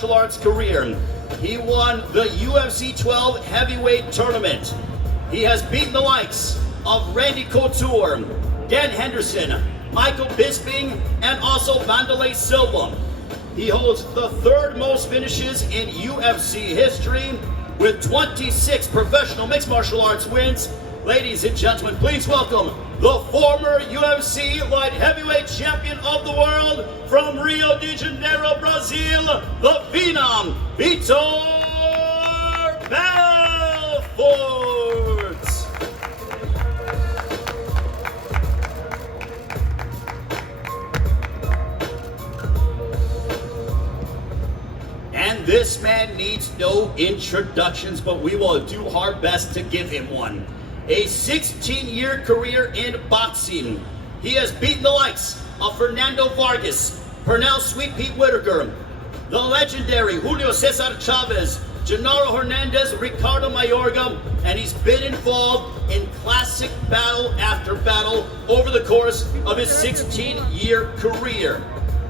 martial arts career. He won the UFC 12 heavyweight tournament. He has beaten the likes of Randy Couture, Dan Henderson, Michael Bisping, and also Wanderlei Silva. He holds the third most finishes in UFC history with 26 professional mixed martial arts wins. Ladies and gentlemen, please welcome the former UFC light heavyweight champion of the world from Rio de Janeiro, Brazil, the Phenom, Vtor Belfort. And this man needs no introductions, but we will do our best to give him one. A 16-year career in boxing. He has beaten the likes of Fernando Vargas, Pernell Sweet Pete Whitaker, the legendary Julio Cesar Chavez, Gennaro Hernandez, Ricardo Mayorga, and he's been involved in classic battle after battle over the course of his 16-year career.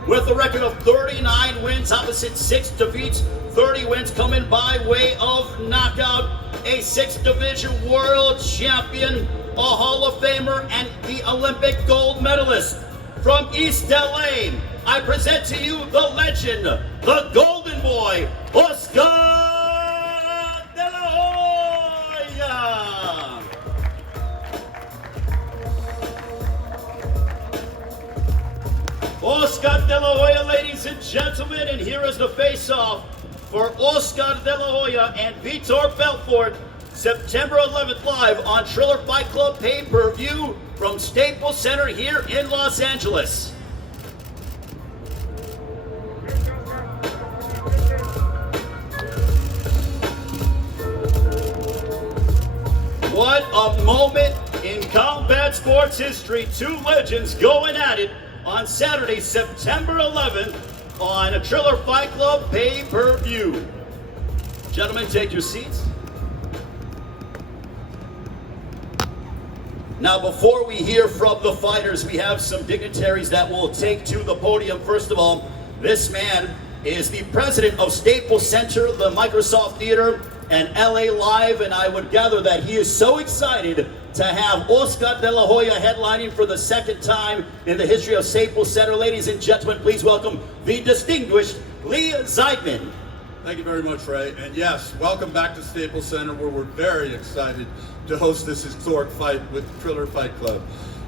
With a record of 39 wins opposite 6 defeats, 30 wins coming by way of knockout, a 6th division world champion, a Hall of Famer, and the Olympic gold medalist. From East LA, I present to you the legend, the golden boy, Óscar de la Hoya. Óscar de la Hoya, ladies and gentlemen, and here is the face-off for Óscar de la Hoya and Vtor Belfort, September 11th, live on Triller Fight Club pay-per-view from Staples Center here in Los Angeles. What a moment in combat sports history. Two legends going at it on Saturday, September 11th, on a Triller Fight Club pay-per-view. Gentlemen, take your seats. Now, before we hear from the fighters, we have some dignitaries that will take to the podium. First of all, this man is the president of Staples Center, the Microsoft Theater, and LA Live, and I would gather that he is so excited to have Óscar de la Hoya headlining for the second time in the history of Staples Center. Ladies and gentlemen, please welcome the distinguished Lee Zeidman. Thank you very much, Ray. And yes, welcome back to Staples Center, where we're very excited to host this historic fight with Triller Fight Club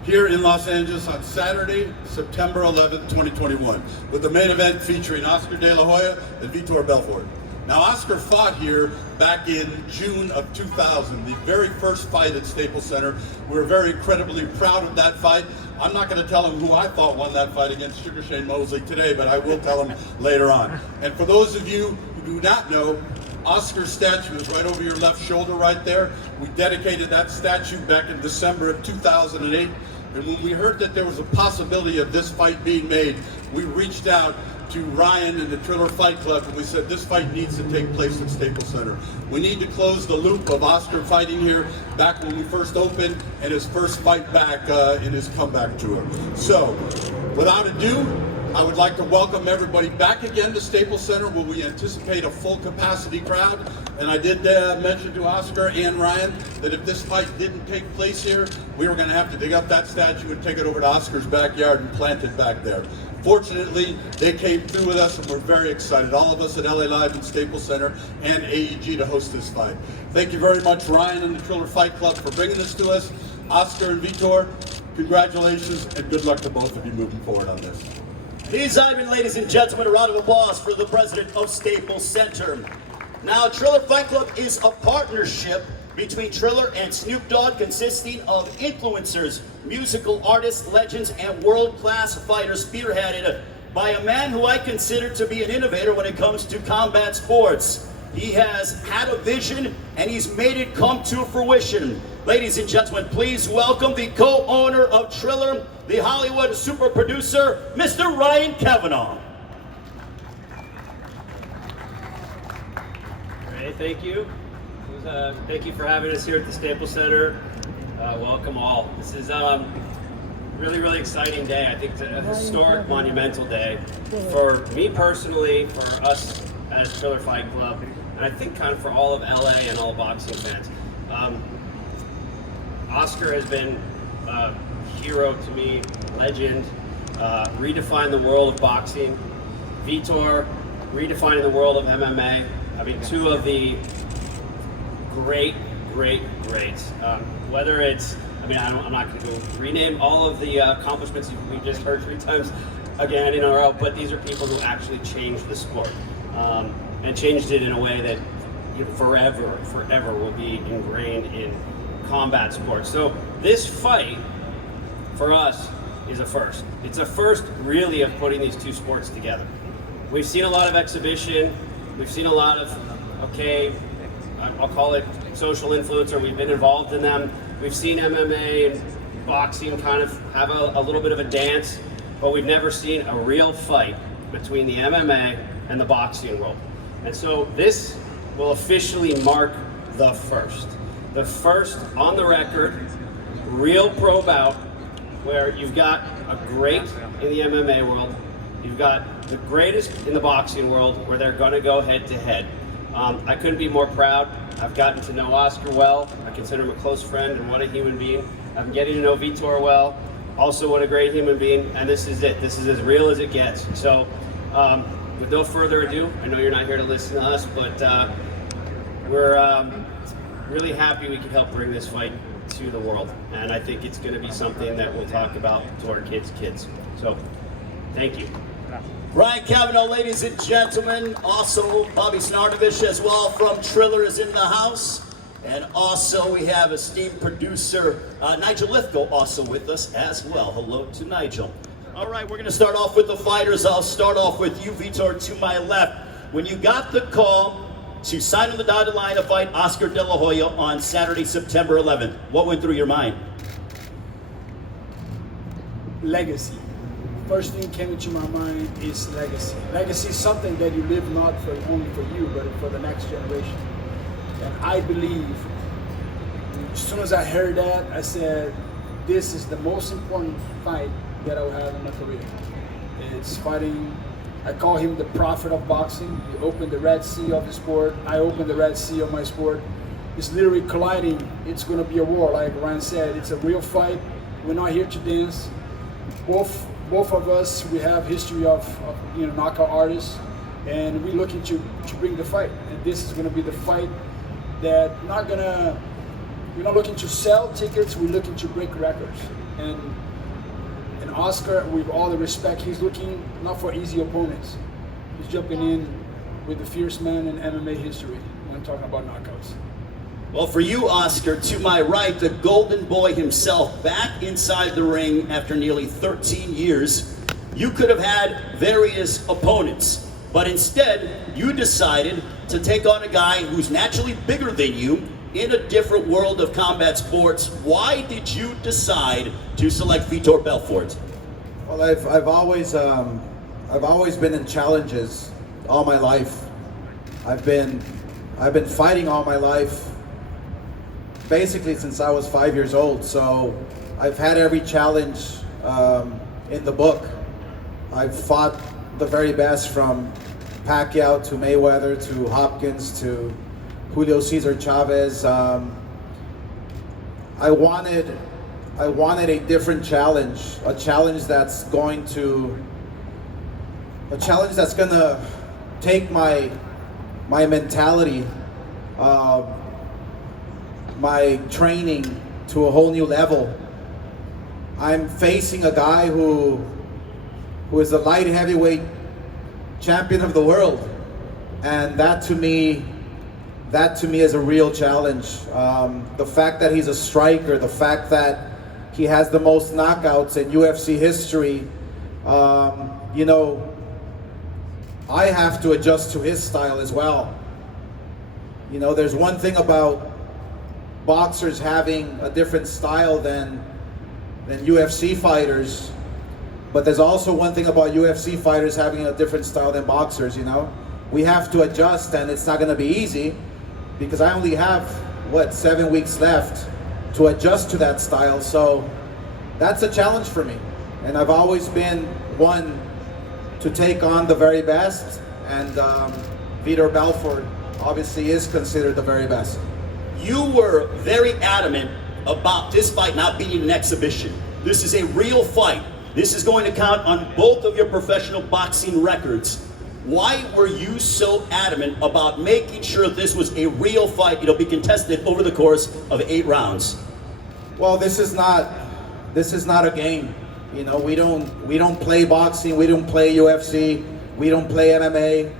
here in Los Angeles on Saturday, September 11th, 2021, with the main event featuring Óscar de la Hoya and Vtor Belfort. Now, Óscar fought here back in June of 2000, the very first fight at Staples Center. We're very incredibly proud of that fight. I'm not going to tell him who I thought won that fight against Sugar Shane Mosley today, but I will tell him later on. And for those of you who do not know, Óscar's statue is right over your left shoulder right there. We dedicated that statue back in December of 2008. And when we heard that there was a possibility of this fight being made, we reached out to Ryan and the Triller Fight Club, and we said this fight needs to take place at Staples Center. We need to close the loop of Óscar fighting here back when we first opened, and his first fight back in his comeback tour. So, without ado, I would like to welcome everybody back again to Staples Center, where we anticipate a full capacity crowd. And I did mention to Óscar and Ryan that if this fight didn't take place here, we were going to have to dig up that statue and take it over to Óscar's backyard and plant it back there. Fortunately, they came through with us, and we're very excited, all of us at LA Live and Staples Center and AEG, to host this fight. Thank you very much, Ryan and the Triller Fight Club, for bringing this to us. Óscar and Vtor, congratulations, and good luck to both of you moving forward on this. Lee Zeidman, ladies and gentlemen, a round of applause for the president of Staples Center. Now, Triller Fight Club is a partnership between Triller and Snoop Dogg, consisting of influencers, musical artists, legends, and world-class fighters, spearheaded by a man who I consider to be an innovator when it comes to combat sports. He has had a vision, and he's made it come to fruition. Ladies and gentlemen, please welcome the co-owner of Triller, the Hollywood super producer, Mr. Ryan Kavanaugh. Hey, thank you. Thank you for having us here at the Staples Center. Welcome all. This is really, really exciting day. I think it's a historic, monumental day for me personally, for us as Triller Fight Club, and I think kind of for all of LA and all boxing fans. Óscar has been a hero to me, legend, redefined the world of boxing. Vtor, redefining the world of MMA. I mean, two of the greats. Whether it's, I mean, I'm not going to go rename all of the accomplishments we just heard 3 times again in a row, but these are people who actually changed the sport and changed it in a way that forever will be ingrained in combat sports. So this fight for us is a first. It's a first really of putting these two sports together. We've seen a lot of exhibition. We've seen a lot of, okay, I'll call it social influencer. We've been involved in them. We've seen MMA and boxing kind of have a little bit of a dance, but we've never seen a real fight between the MMA and the boxing world. And so this will officially mark the first. The first on the record, real pro bout, where you've got a great in the MMA world, you've got the greatest in the boxing world, where they're gonna go head to head. I couldn't be more proud. I've gotten to know Óscar well. I consider him a close friend and what a human being. I'm getting to know Vtor well. Also, what a great human being. And this is it. This is as real as it gets. So, with no further ado, I know you're not here to listen to us, but we're really happy we can help bring this fight to the world. And I think it's going to be something that we'll talk about to our kids. So, thank you. Ryan Cavanaugh, ladies and gentlemen. Also, Bobby Snardovich as well from Triller is in the house. And also we have esteemed producer Nigel Lithgow also with us as well. Hello to Nigel. All right, we're going to start off with the fighters. I'll start off with you, Vtor, to my left. When you got the call to sign on the dotted line to fight Óscar De La Hoya on Saturday, September 11th, what went through your mind? Legacy. First thing came into my mind is legacy. Legacy is something that you live not for only for you, but for the next generation. And I believe, as soon as I heard that, I said, this is the most important fight that I will have in my career. It's fighting, I call him the prophet of boxing. He opened the Red Sea of the sport. I opened the Red Sea of my sport. It's literally colliding. It's going to be a war, like Ryan said. It's a real fight. We're not here to dance. Both of us, we have history of knockout artists, and we're looking to bring the fight. And this is going to be the fight that we're not looking to sell tickets, we're looking to break records. And Óscar, with all the respect, he's looking not for easy opponents. He's jumping in with the fierce man in MMA history when talking about knockouts. Well, for you, Óscar, to my right, the golden boy himself, back inside the ring after nearly 13 years. You could have had various opponents, but instead, you decided to take on a guy who's naturally bigger than you in a different world of combat sports. Why did you decide to select Vtor Belfort? Well, I've always been in challenges all my life. I've been fighting all my life, basically since I was 5 years old. So I've had every challenge in the book. I've fought the very best, from Pacquiao to Mayweather to Hopkins to Julio Cesar Chavez. I wanted a different challenge, a challenge that's gonna take my mentality, my training to a whole new level. I'm facing a guy who is a light heavyweight champion of the world, and that to me is a real challenge. The fact that he's a striker, the fact that he has the most knockouts in UFC history, I have to adjust to his style as well. There's one thing about boxers having a different style than UFC fighters, but there's also one thing about UFC fighters having a different style than boxers. We have to adjust, and it's not going to be easy, because I only have 7 weeks left to adjust to that style. So that's a challenge for me, and I've always been one to take on the very best, and Vtor Belfort obviously is considered the very best. You were very adamant about this fight not being an exhibition. This is a real fight. This is going to count on both of your professional boxing records. Why were you so adamant about making sure this was a real fight? It'll be contested over the course of 8 rounds. Well, this is not a game. You know, we don't play boxing, we don't play UFC, we don't play MMA.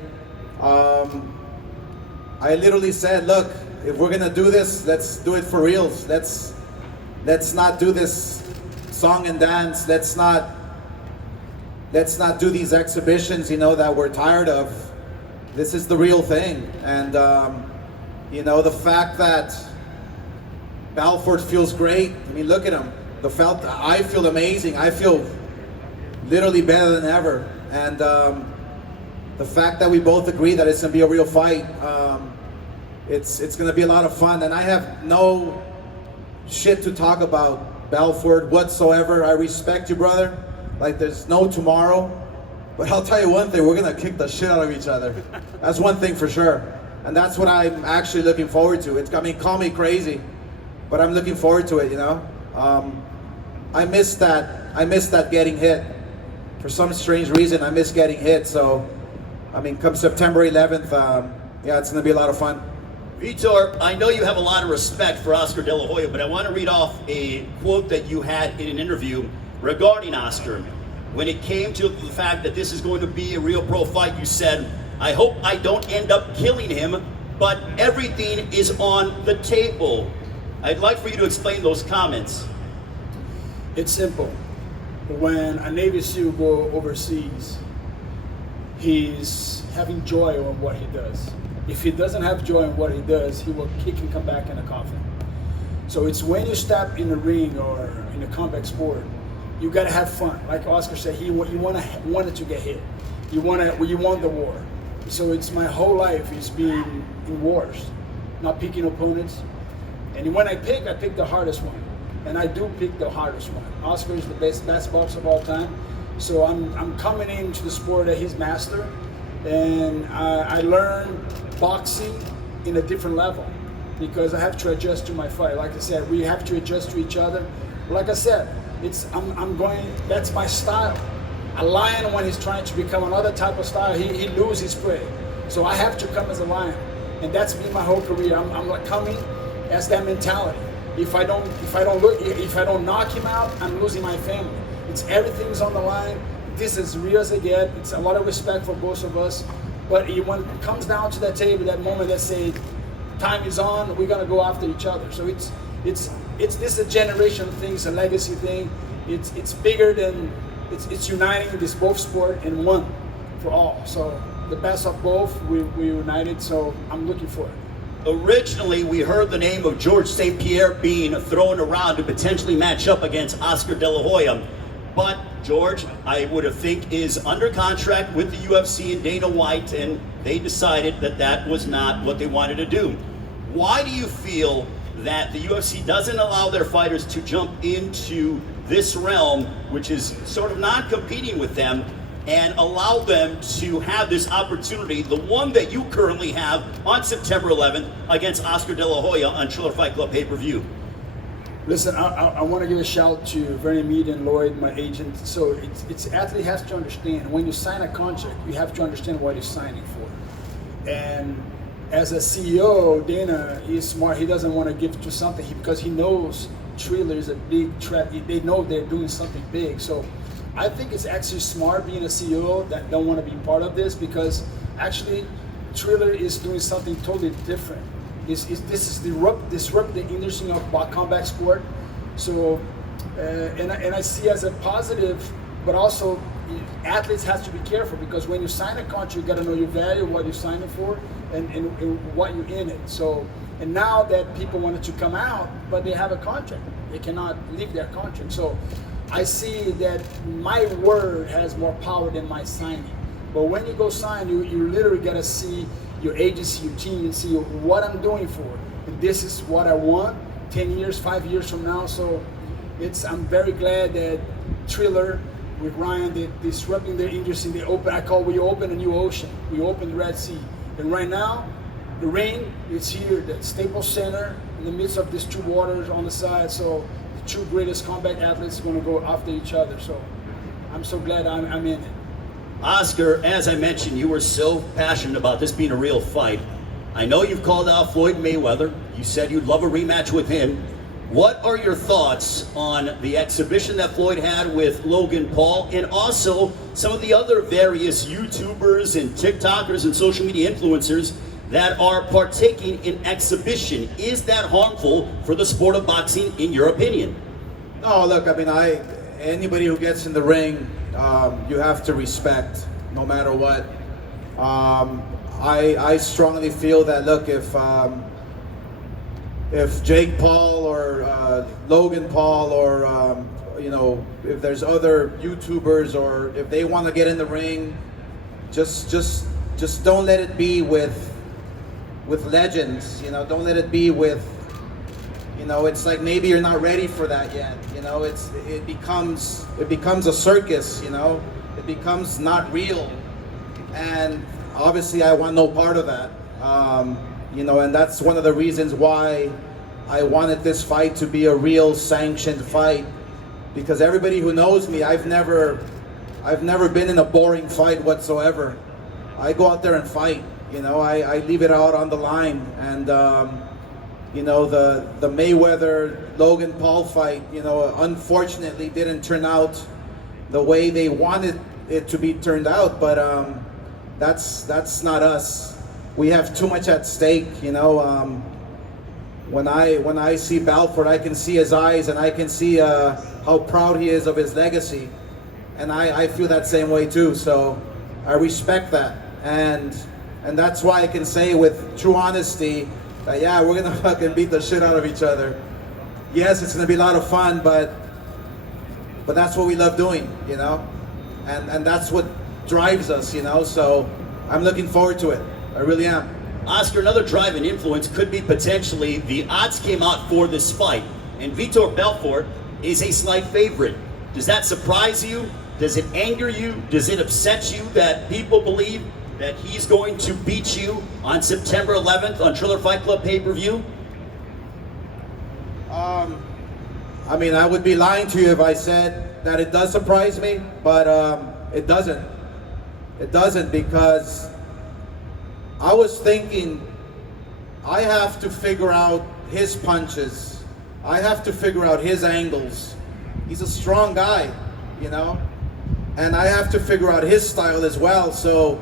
I literally said, look, if we're gonna do this, let's do it for reals. Let's not do this song and dance. Let's not do these exhibitions, you know, that we're tired of. This is the real thing. And you know, the fact that Belfort feels great. I mean, look at him. I feel amazing. I feel literally better than ever. And the fact that we both agree that it's gonna be a real fight, it's gonna be a lot of fun. And I have no shit to talk about Belfort whatsoever. I respect you, brother. Like, there's no tomorrow. But I'll tell you one thing, we're gonna kick the shit out of each other. That's one thing for sure. And that's what I'm actually looking forward to. I mean, call me crazy, but I'm looking forward to it, you know? I missed that getting hit. For some strange reason, I miss getting hit. So, I mean, come September 11th, yeah, it's gonna be a lot of fun. Vtor, I know you have a lot of respect for Óscar De La Hoya, but I want to read off a quote that you had in an interview regarding Óscar. When it came to the fact that this is going to be a real pro fight, you said, "I hope I don't end up killing him, but everything is on the table." I'd like for you to explain those comments. It's simple. When a Navy SEAL go overseas, he's having joy on what he does. If he doesn't have joy in what he does, he will kick and come back in a coffin. So it's when you step in the ring or in a combat sport, you gotta have fun. Like Óscar said, you wanted to get hit. You want the war. So it's my whole life is being in wars, not picking opponents. And when I pick the hardest one. And I do pick the hardest one. Óscar is the best boxer of all time. So I'm coming into the sport that he's master. And I learned boxing in a different level because I have to adjust to my fight. Like I said, we have to adjust to each other. Like I said, that's my style. A lion, when he's trying to become another type of style, he loses his prey. So I have to come as a lion. And that's been my whole career. I'm like coming as that mentality. If I don't knock him out, I'm losing my family. Everything's on the line. This is real as I get. It's a lot of respect for both of us. But when it comes down to that table, that moment that say, time is on, we're gonna go after each other. So it's this a generation thing, it's a legacy thing. It's bigger than it's uniting this both sport in one for all. So the best of both, we're united. So I'm looking for it. Originally, we heard the name of George St. Pierre being thrown around to potentially match up against Óscar De La Hoya. But George, I would have think, is under contract with the UFC and Dana White, and they decided that that was not what they wanted to do. Why do you feel that the UFC doesn't allow their fighters to jump into this realm, which is sort of not competing with them, and allow them to have this opportunity, the one that you currently have on September 11th against Óscar De La Hoya on Triller Fight Club pay-per-view? Listen, I want to give a shout to Vernon Mead and Lloyd, my agent. So it's athlete has to understand, when you sign a contract, you have to understand what you're signing for. And as a CEO, Dana is smart. He doesn't want to give to something because he knows Triller is a big threat. They know they're doing something big. So I think it's actually smart being a CEO that don't want to be part of this, because actually Triller is doing something totally different. This is disrupt the industry of combat sport. So, and I see as a positive, but also athletes have to be careful, because when you sign a contract, you got to know your value, what you're signing for, and what you're in it. So, and now that people wanted to come out, but they have a contract, they cannot leave their contract. So, I see that my word has more power than my signing. But when you go sign, you literally got to see your agency, your team, and see what I'm doing for. And this is what I want 10 years, 5 years from now. So I'm very glad that Triller with Ryan, they're disrupting their industry. We open a new ocean. We open the Red Sea. And right now, the ring is here, the Staples Center, in the midst of these two waters on the side. So the two greatest combat athletes are going to go after each other. So I'm so glad I'm in it. Oscar, as I mentioned, you were so passionate about this being a real fight. I know you've called out Floyd Mayweather. You said you'd love a rematch with him. What are your thoughts on the exhibition that Floyd had with Logan Paul, and also some of the other various YouTubers and TikTokers and social media influencers that are partaking in exhibition? Is that harmful for the sport of boxing, in your opinion? No, look, I mean, anybody who gets in the ring, you have to respect, no matter what. I strongly feel that, look, if Jake Paul or Logan Paul or you know, if there's other YouTubers or if they want to get in the ring, just don't let it be with legends. You know, don't let it be with, you know, it's like maybe you're not ready for that yet. You know, it becomes a circus. You know, it becomes not real, and obviously I want no part of that. You know, and that's one of the reasons why I wanted this fight to be a real sanctioned fight, because everybody who knows me, I've never been in a boring fight whatsoever. I go out there and fight. You know, I leave it out on the line, and you know, the Mayweather Logan Paul fight, you know, unfortunately didn't turn out the way they wanted it to be turned out, but that's not us. We have too much at stake, you know. When I see Belfort, I can see his eyes, and I can see how proud he is of his legacy, and I feel that same way too. So I respect that, and that's why I can say with true honesty that, yeah, we're gonna fucking beat the shit out of each other. Yes, it's gonna be a lot of fun, but that's what we love doing, you know, and that's what drives us, you know. So I'm looking forward to it. I really am. Oscar, another driving influence could be potentially the odds came out for this fight, and Vtor Belfort is a slight favorite. Does that surprise you? Does it anger you? Does it upset you that people believe that he's going to beat you on September 11th on Triller Fight Club pay-per-view? I mean, I would be lying to you if I said that it does surprise me, but it doesn't. It doesn't, because I was thinking, I have to figure out his punches. I have to figure out his angles. He's a strong guy, you know, and I have to figure out his style as well. So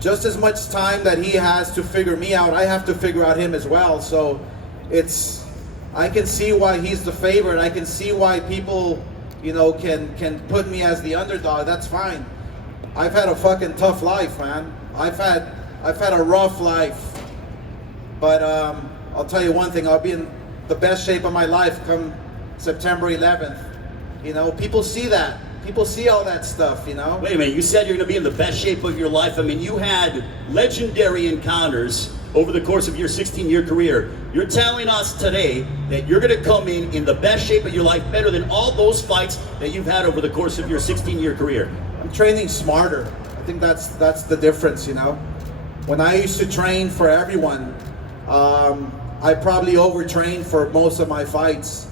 just as much time that he has to figure me out, I have to figure out him as well. So I can see why he's the favorite. I can see why people, you know, can put me as the underdog. That's fine. I've had a fucking tough life, man. I've had a rough life, but I'll tell you one thing, I'll be in the best shape of my life come September 11th. You know, people see that. People see all that stuff, you know. Wait a minute, you said you're going to be in the best shape of your life. I mean, you had legendary encounters over the course of your 16-year career. You're telling us today that you're going to come in the best shape of your life, better than all those fights that you've had over the course of your 16-year career. I'm training smarter. I think that's the difference, you know. When I used to train for everyone, I probably overtrained for most of my fights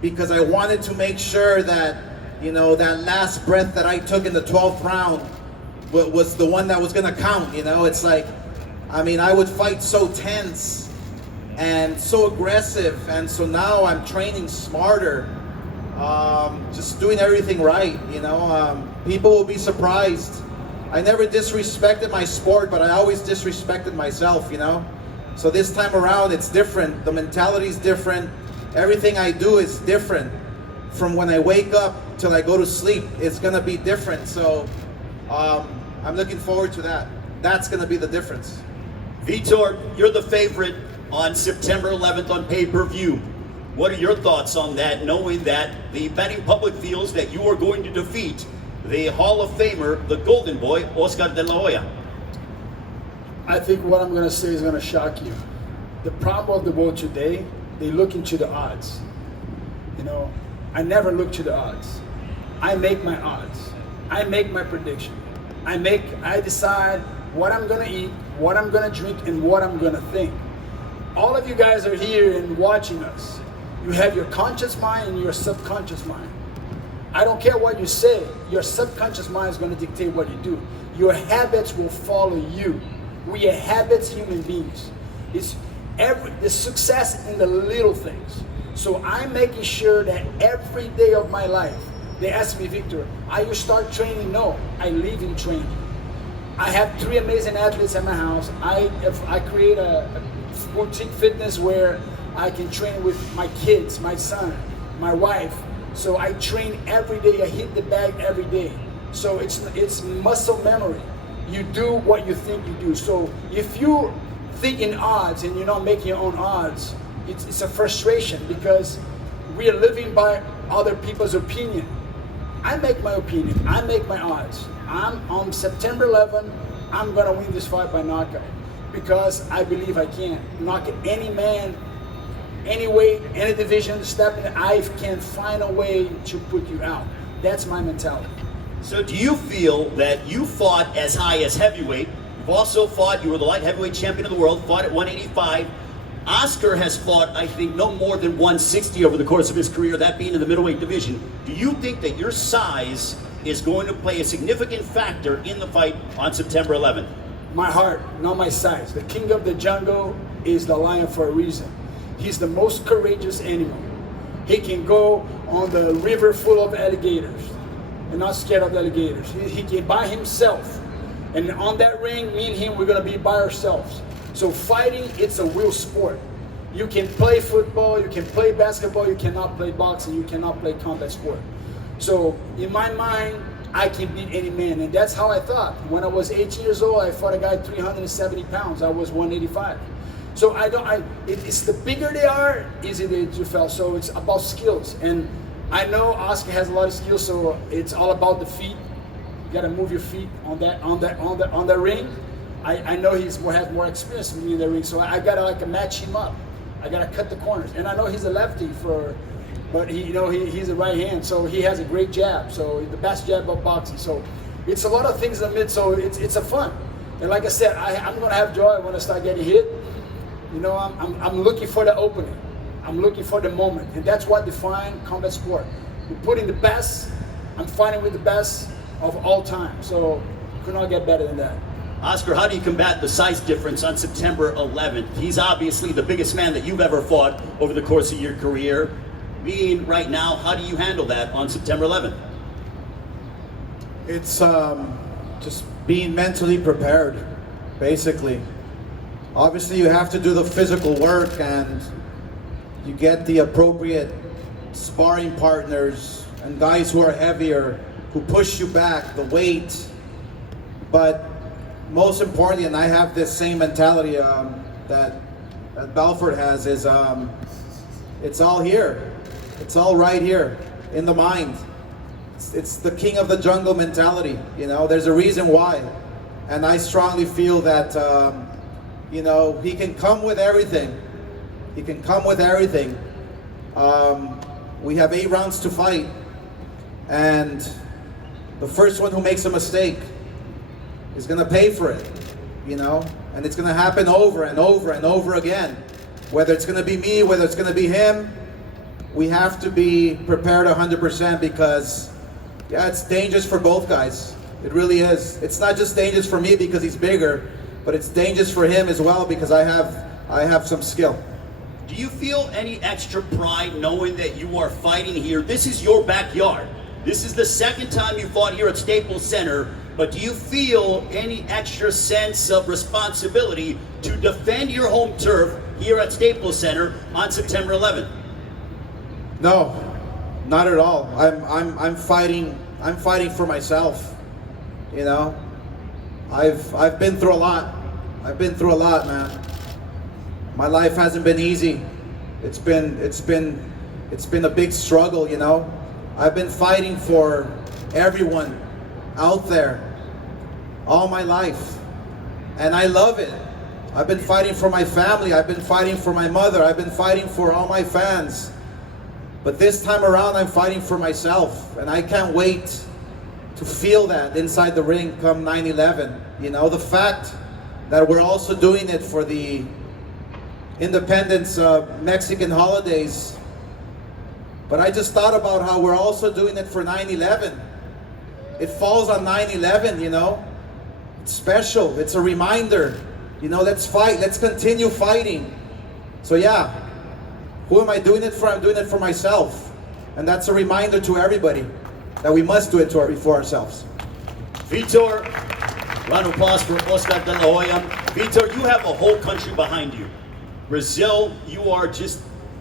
because I wanted to make sure that, you know, that last breath that I took in the 12th round was the one that was gonna count, you know. It's like, I mean, I would fight so tense and so aggressive, and so now I'm training smarter, just doing everything right, you know. People will be surprised. I never disrespected my sport, but I always disrespected myself, you know. So this time around, it's different. The mentality's different. Everything I do is different. From when I wake up till I go to sleep, it's gonna be different. So I'm looking forward to that. That's gonna be the difference. Vtor, you're the favorite on September 11th on pay-per-view. What are your thoughts on that, knowing that the betting public feels that you are going to defeat the Hall of Famer, the Golden Boy, Óscar de la Hoya? I think what I'm going to say is going to shock you. The problem of the world today, they look into the odds. You know, I never look to the odds. I make my odds. I make my prediction. I decide what I'm gonna eat, what I'm gonna drink, and what I'm gonna think. All of you guys are here and watching us. You have your conscious mind and your subconscious mind. I don't care what you say, your subconscious mind is gonna dictate what you do. Your habits will follow you. We are habits human beings. It's the success in the little things. So I'm making sure that every day of my life, they ask me, Victor, are you start training? No, I live in training. I have 3 amazing athletes at my house. I create a boutique fitness where I can train with my kids, my son, my wife. So I train every day. I hit the bag every day. So it's muscle memory. You do what you think you do. So if you think in odds and you're not making your own odds, it's a frustration because we are living by other people's opinion. I make my opinion. I make my odds. On September 11, I'm gonna win this fight by knockout because I believe I can. Knock any man, any weight, any division, step in, I can find a way to put you out. That's my mentality. So do you feel that you fought as high as heavyweight? You've also fought, you were the light heavyweight champion of the world, fought at 185. Oscar has fought, I think, no more than 160 over the course of his career, that being in the middleweight division. Do you think that your size is going to play a significant factor in the fight on September 11th? My heart, not my size. The king of the jungle is the lion for a reason. He's the most courageous animal. He can go on the river full of alligators and not scared of alligators. He can by himself. And on that ring, me and him, we're gonna be by ourselves. So fighting, it's a real sport. You can play football, you can play basketball, you cannot play boxing, you cannot play combat sport. So in my mind, I can beat any man, and that's how I thought. When I was 18 years old, I fought a guy 370 pounds. I was 185. So it's the bigger they are, easier to fall. So it's about skills, and I know Oscar has a lot of skills. So it's all about the feet. You got to move your feet on the ring. I know he has more experience than me in the ring, so I gotta match him up. I gotta cut the corners, and I know he's a lefty but he's a right hand, so he has a great jab. So the best jab of boxing. So it's a lot of things in the mid. So it's a fun, and like I said, I'm gonna have joy when I start getting hit. I'm looking for the opening. I'm looking for the moment, and that's what defines combat sport. We're putting the best. I'm fighting with the best of all time. So could not get better than that. Oscar, how do you combat the size difference on September 11th? He's obviously the biggest man that you've ever fought over the course of your career. Being right now, how do you handle that on September 11th? It's just being mentally prepared, basically. Obviously, you have to do the physical work, and you get the appropriate sparring partners and guys who are heavier, who push you back, the weight. But most importantly, and I have this same mentality that Belfort has, is it's all here. It's all right here in the mind. It's the king of the jungle mentality. There's a reason why. And I strongly feel that, he can come with everything. He can come with everything. We have 8 rounds to fight. And the first one who makes a mistake is going to pay for it, and it's going to happen over and over and over again. Whether it's going to be me, whether it's going to be him, we have to be prepared 100% because, it's dangerous for both guys. It really is. It's not just dangerous for me because he's bigger, but it's dangerous for him as well because I have some skill. Do you feel any extra pride knowing that you are fighting here? This is your backyard. This is the second time you fought here at Staples Center. But do you feel any extra sense of responsibility to defend your home turf here at Staples Center on September 11th? No, not at all. I'm fighting for myself. I've been through a lot. I've been through a lot, man. My life hasn't been easy. It's been a big struggle, I've been fighting for everyone out there all my life, and I love it. I've been fighting for my family, I've been fighting for my mother, I've been fighting for all my fans, but this time around I'm fighting for myself, and I can't wait to feel that inside the ring come 9/11. You know, the fact that we're also doing it for the Independence Mexican holidays. But I just thought about how we're also doing it for 9/11. It falls on 9/11, you know. It's special. It's a reminder. You know, let's fight. Let's continue fighting. So yeah, who am I doing it for? I'm doing it for myself. And that's a reminder to everybody that we must do it for ourselves. Vtor, round of applause for Óscar de la Hoya. Vtor, you have a whole country behind you. Brazil, you are just,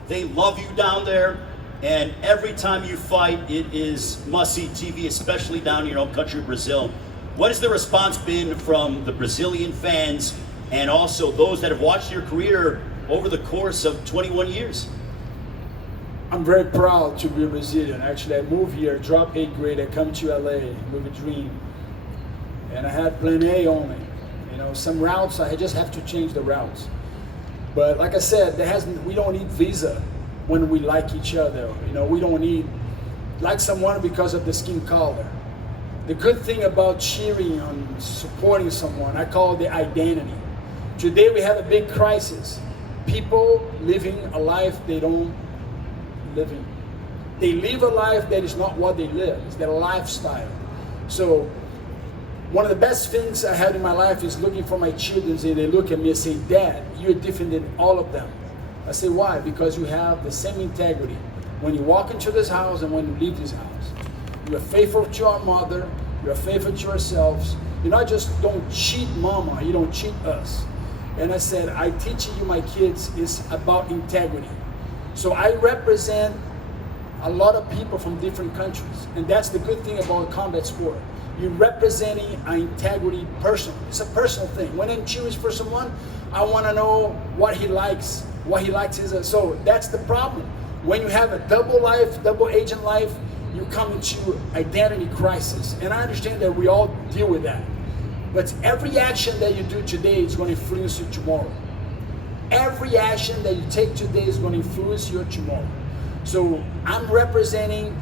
they love you down there. And every time you fight, it is must-see TV, especially down in your own country, Brazil. What has the response been from the Brazilian fans and also those that have watched your career over the course of 21 years? I'm very proud to be Brazilian. Actually, I moved here, dropped 8th grade, I come to LA with a dream. And I had plan A only. You know, some routes, I just have to change the routes. But like I said, we don't need visa when we like each other. You know, we don't need like someone because of the skin color. The good thing about cheering on supporting someone, I call it the identity. Today we have a big crisis. People living a life they don't live in. They live a life that is not what they live. It's their lifestyle. So one of the best things I had in my life is looking for my children and they look at me and say, Dad, you're different than all of them. I say, why? Because you have the same integrity when you walk into this house and when you leave this house. You are faithful to your mother, you are faithful to yourselves. You not just don't cheat mama, you don't cheat us. And I said, I teaching you my kids is about integrity. So I represent a lot of people from different countries. And that's the good thing about combat sport. You're representing an integrity person. It's a personal thing. When I'm cheering for someone, I want to know what he likes. What he likes is so that's the problem. When you have a double life, double agent life, you come into identity crisis. And I understand that we all deal with that. But every action that you do today is going to influence you tomorrow. Every action that you take today is going to influence you tomorrow. So I'm representing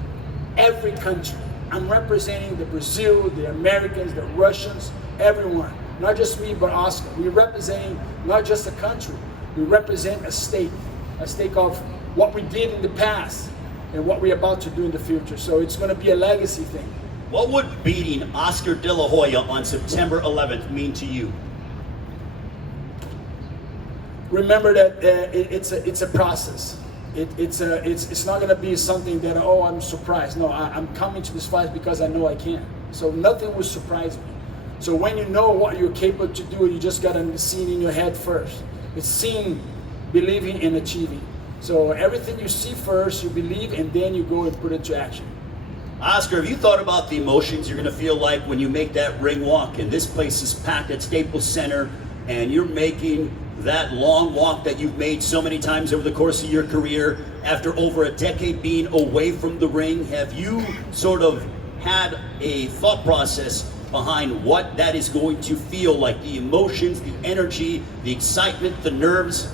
every country. I'm representing the Brazil, the Americans, the Russians, everyone. Not just me, but Óscar. We're representing not just a country. We represent a state of what we did in the past and what we're about to do in the future. So it's going to be a legacy thing. What would beating Óscar de la Hoya on September 11th mean to you? Remember that it's a process. It's not going to be something that, oh, I'm surprised. No, I'm coming to this fight because I know I can. So nothing will surprise me. So when you know what you're capable to do, you just got to see it in your head first. It's seeing, believing, and achieving. So everything you see first, you believe, and then you go and put it to action. Óscar, have you thought about the emotions you're going to feel like when you make that ring walk and this place is packed at Staples Center and you're making that long walk that you've made so many times over the course of your career after over a decade being away from the ring? Have you sort of had a thought process behind what that is going to feel like? The emotions, the energy, the excitement, the nerves?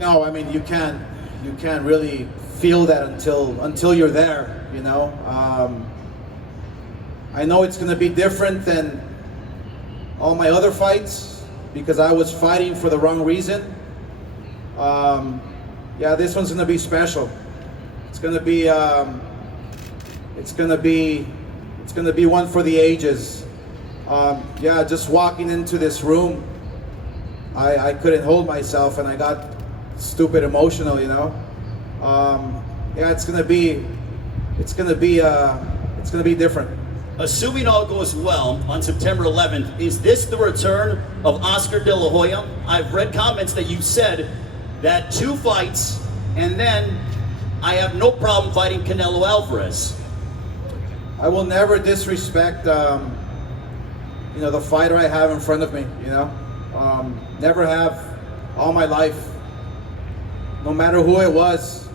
No, I mean you can't really feel that until you're there, you know. I know it's going to be different than all my other fights because I was fighting for the wrong reason. Yeah, this one's going to be special. It's going to be one for the ages. Yeah, just walking into this room, I couldn't hold myself and I got stupid emotional, you know. Yeah, it's gonna be different. Assuming all goes well on September 11th, is this the return of Óscar de la Hoya? I've read comments that you said that 2 fights and then I have no problem fighting Canelo Alvarez. I will never disrespect, you know, the fighter I have in front of me. You know, never have, all my life. No matter who it was,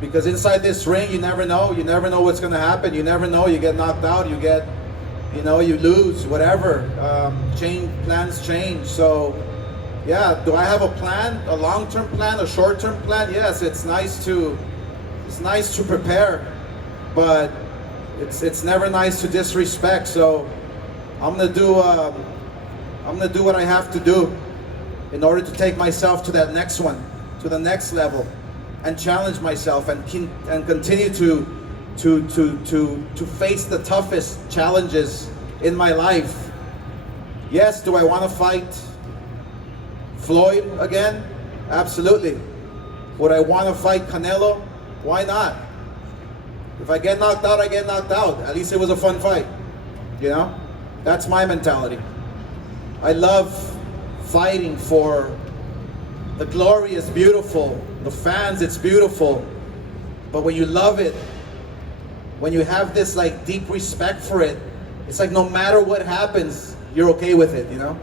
because inside this ring, you never know. You never know what's going to happen. You never know. You get knocked out. You get, you know, you lose. Whatever. Plans change. So, yeah. Do I have a plan? A long-term plan? A short-term plan? Yes. It's nice to prepare, but it's never nice to disrespect. So I'm gonna do what I have to do in order to take myself to that next one, to the next level, and challenge myself and continue to face the toughest challenges in my life. Yes, do I want to fight Floyd again? Absolutely. Would I want to fight Canelo? Why not? If I get knocked out, I get knocked out. At least it was a fun fight. You know? That's my mentality. I love fighting for the glory is beautiful. The fans, it's beautiful. But when you love it, when you have this like deep respect for it, it's like no matter what happens, you're okay with it, you know?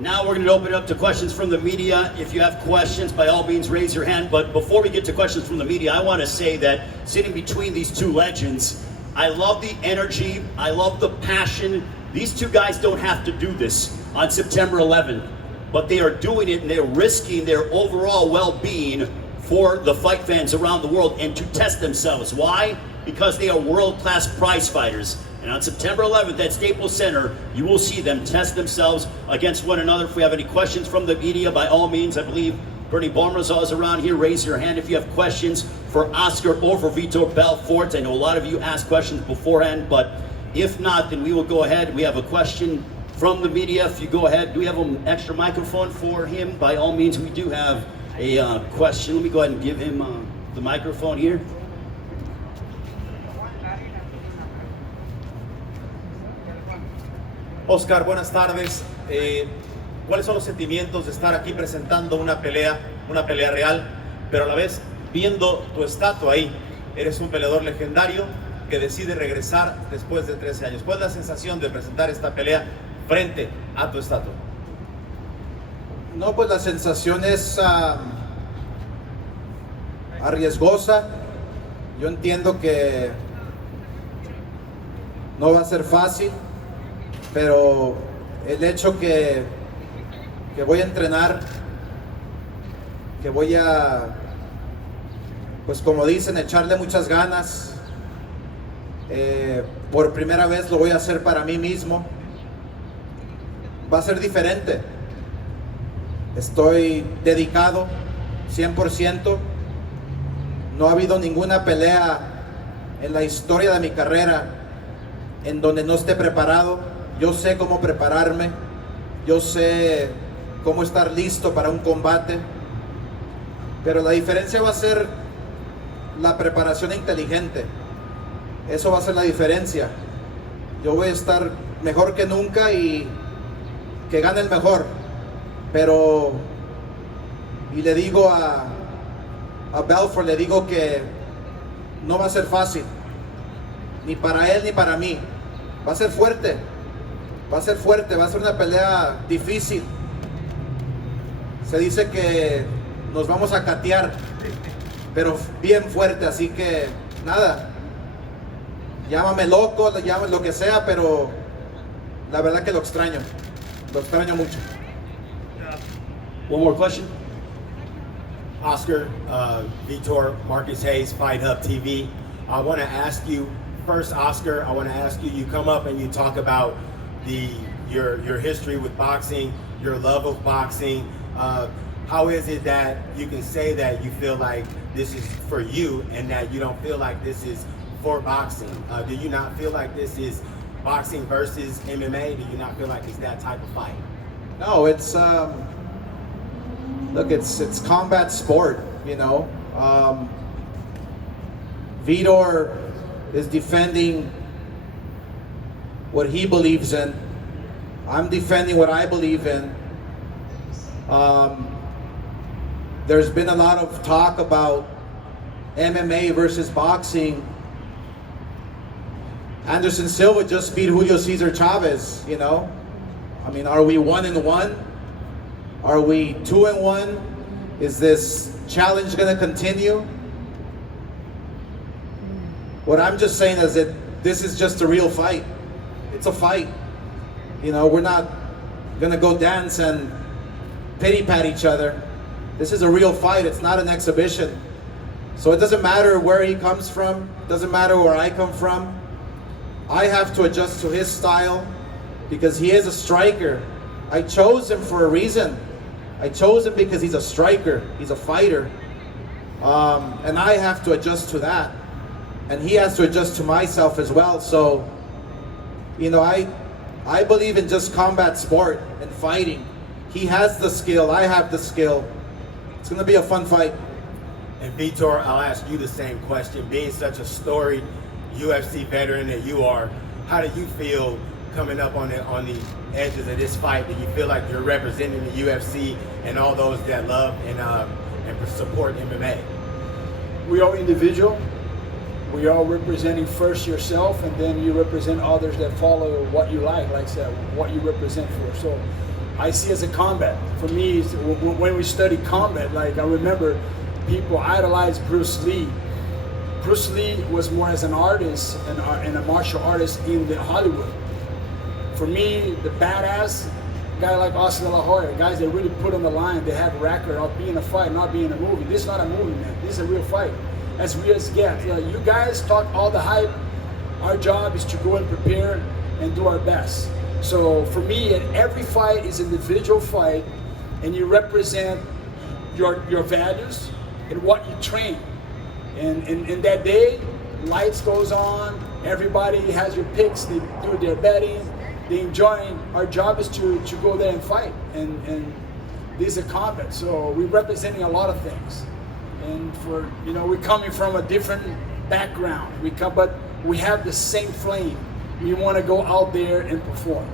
Now we're going to open it up to questions from the media. If you have questions, by all means, raise your hand. But before we get to questions from the media, I want to say that sitting between these two legends, I love the energy. I love the passion. These two guys don't have to do this on September 11th, but they are doing it and they're risking their overall well-being for the fight fans around the world and to test themselves. Why? Because they are world-class prize fighters. And on September 11th at Staples Center, you will see them test themselves against one another. If we have any questions from the media, by all means, I believe Bernie Balmarzal is around here. Raise your hand if you have questions for Óscar or for Vtor Belfort. I know a lot of you asked questions beforehand, but if not, then we will go ahead. We have a question from the media. If you go ahead, do we have an extra microphone for him? By all means, we do have a question. Let me go ahead and give him the microphone here. Óscar, buenas tardes. ¿Cuáles son los sentimientos de estar aquí presentando una pelea real, pero a la vez viendo tu estatua ahí? Eres un peleador legendario que decide regresar después de 13 años. ¿Cuál es la sensación de presentar esta pelea frente a tu estatua? No, pues la sensación es arriesgosa. Yo entiendo que no va a ser fácil, pero el hecho que voy a entrenar, que voy a, pues como dicen, echarle muchas ganas, por primera vez lo voy a hacer para mí mismo, va a ser diferente. Estoy dedicado 100%. No ha habido ninguna pelea en la historia de mi carrera en donde no esté preparado. Yo sé cómo prepararme, yo sé cómo estar listo para un combate, pero la diferencia va a ser la preparación inteligente. Eso va a ser la diferencia. Yo voy a estar mejor que nunca y que gane el mejor, pero y le digo a Belfort, le digo que no va a ser fácil, ni para él ni para mí. Va a ser fuerte. Va a ser fuerte, va a ser una pelea difícil. Se dice que nos vamos a catear, pero bien fuerte, así que nada. Llámame loco, llámame lo que sea, pero la verdad que lo extraño mucho. One more question. Óscar, Vtor, Marcus Hayes, Fight Hub TV. I want to ask you first, Óscar. I want to ask you. You come up and you talk about your history with boxing, your love of boxing. How is it that you can say that you feel like this is for you and that you don't feel like this is for boxing? Do you not feel like this is boxing versus MMA? Do you not feel like it's that type of fight? No, it's look, it's combat sport, you know. Vtor is defending what he believes in. I'm defending what I believe in. There's been a lot of talk about MMA versus boxing. Anderson Silva just beat Julio Cesar Chavez, you know. I mean, are we 1-1? Are we 2-1? Is this challenge gonna continue? What I'm just saying is that this is just a real fight. It's a fight. You know, we're not gonna go dance and pity pat each other. This is a real fight, it's not an exhibition. So it doesn't matter where he comes from, doesn't matter where I come from. I have to adjust to his style because he is a striker. I chose him for a reason. I chose him because he's a striker, he's a fighter. And I have to adjust to that. And he has to adjust to myself as well. So, you know, I believe in just combat sport and fighting. He has the skill, I have the skill. It's gonna be a fun fight. And Vtor, I'll ask you the same question. Being such a storied UFC veteran that you are, how do you feel coming up on the edges of this fight? Do you feel like you're representing the UFC and all those that love and support MMA? We are individual. We are representing first yourself, and then you represent others that follow what you like I said, what you represent for. So I see as a combat. For me, when we study combat, like I remember people idolize Bruce Lee. Bruce Lee was more as an artist and a martial artist in Hollywood. For me, the badass guy like Oscar de la Hoya, guys that really put on the line, they have a record of being a fight, not being a movie. This is not a movie, man. This is a real fight. As real as it gets. You know, you guys talk all the hype. Our job is to go and prepare and do our best. So for me, every fight is an individual fight, and you represent your values and what you train. And that day, lights goes on, everybody has your picks, they do their betting, they enjoy. Our job is to go there and fight. And this is a combat, so we're representing a lot of things. And for, you know, we're coming from a different background. But we have the same flame. We want to go out there and perform.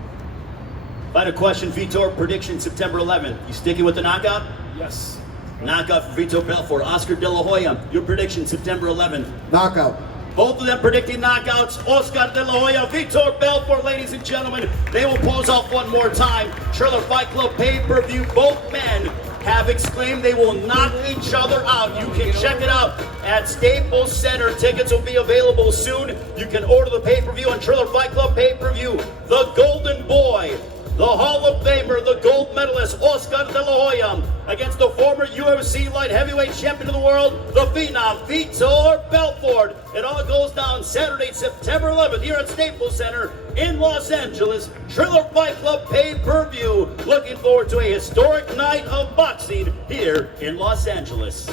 Final question, Vtor, prediction September 11th. You sticking with the knockout? Yes. Knockout for Vtor Belfort. Oscar de la Hoya, your prediction September 11th. Knockout. Both of them predicting knockouts. Oscar de la Hoya, Vtor Belfort, ladies and gentlemen. They will pose off one more time. Triller Fight Club pay-per-view. Both men have exclaimed they will knock each other out. You can check it out at Staples Center. Tickets will be available soon. You can order the pay-per-view on Triller Fight Club pay-per-view. The Golden Boy, the Hall of Famer, the gold medalist, Oscar de la Hoya, against the former UFC light heavyweight champion of the world, the Phenom, Vtor Belfort. It all goes down Saturday, September 11th, here at Staples Center in Los Angeles. Triller Fight Club pay-per-view. Looking forward to a historic night of boxing here in Los Angeles.